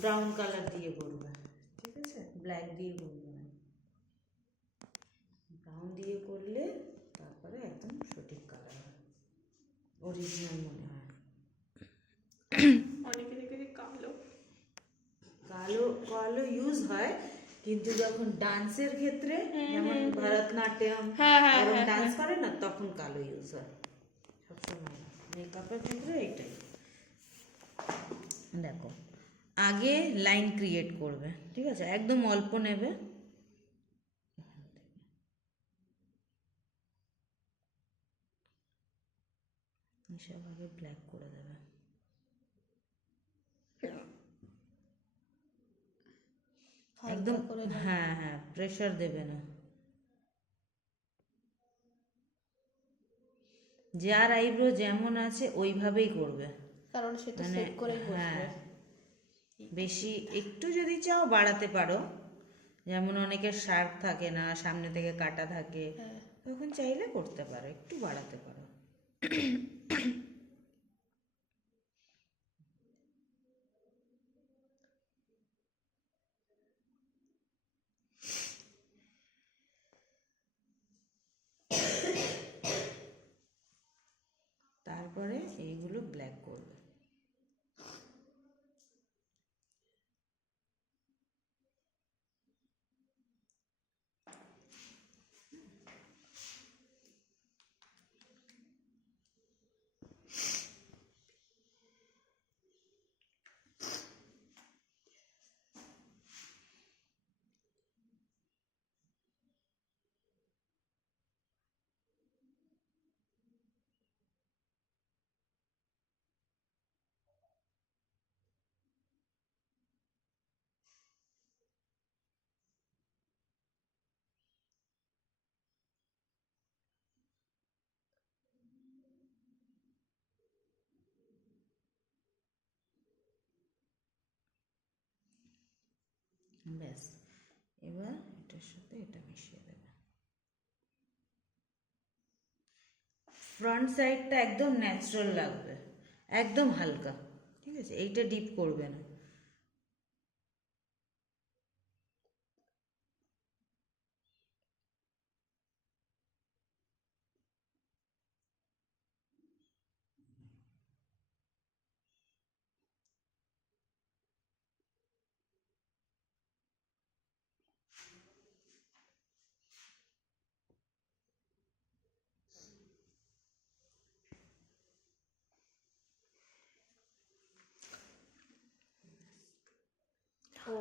Brown colour দিয়ে করবে, ঠিক আছে, ব্ল্যাক দিয়ে করবে না, ব্রাউন দিয়ে করলে তারপরে একদম সঠিক কালার হয়, অরিজিনাল মনে হয়। অনেকে কালো কালো কালো ইউজ হয়, কিন্তু যখন ডান্সের ক্ষেত্রে, যেমন ভরতনাট্যম এরকম ডান্স করে না, তখন কালো ইউজ হয়, সবসময় না। মেকআপের ক্ষেত্রে এইটাই। দেখো, আগে লাইন ক্রিয়েট করবে, ঠিক আছে, একদম অল্প নেবে, এসব আগে ব্ল্যাক করে দেবে, একদম, হ্যাঁ হ্যাঁ, প্রেশার দেবে না। যার আইব্রো যেমন আছে ওইভাবেই করবে, কারণ সেটা মানে সেট করেই বসবে। হ্যাঁ, বেশি একটু যদি চাও বাড়াতে পারো, যেমন অনেকের শার্প থাকে না, সামনে থেকে কাটা থাকে, তখন চাইলে করতে পারো, একটু বাড়াতে পারো। তারপরে এইগুলো ব্ল্যাক করবে। ব্যাস, এবার এটার সাথে এটা মিশিয়ে দেবে। ফ্রন্ট সাইডটা একদম ন্যাচারাল লাগবে, একদম হালকা, ঠিক আছে, এইটা ডিপ করবে না। ও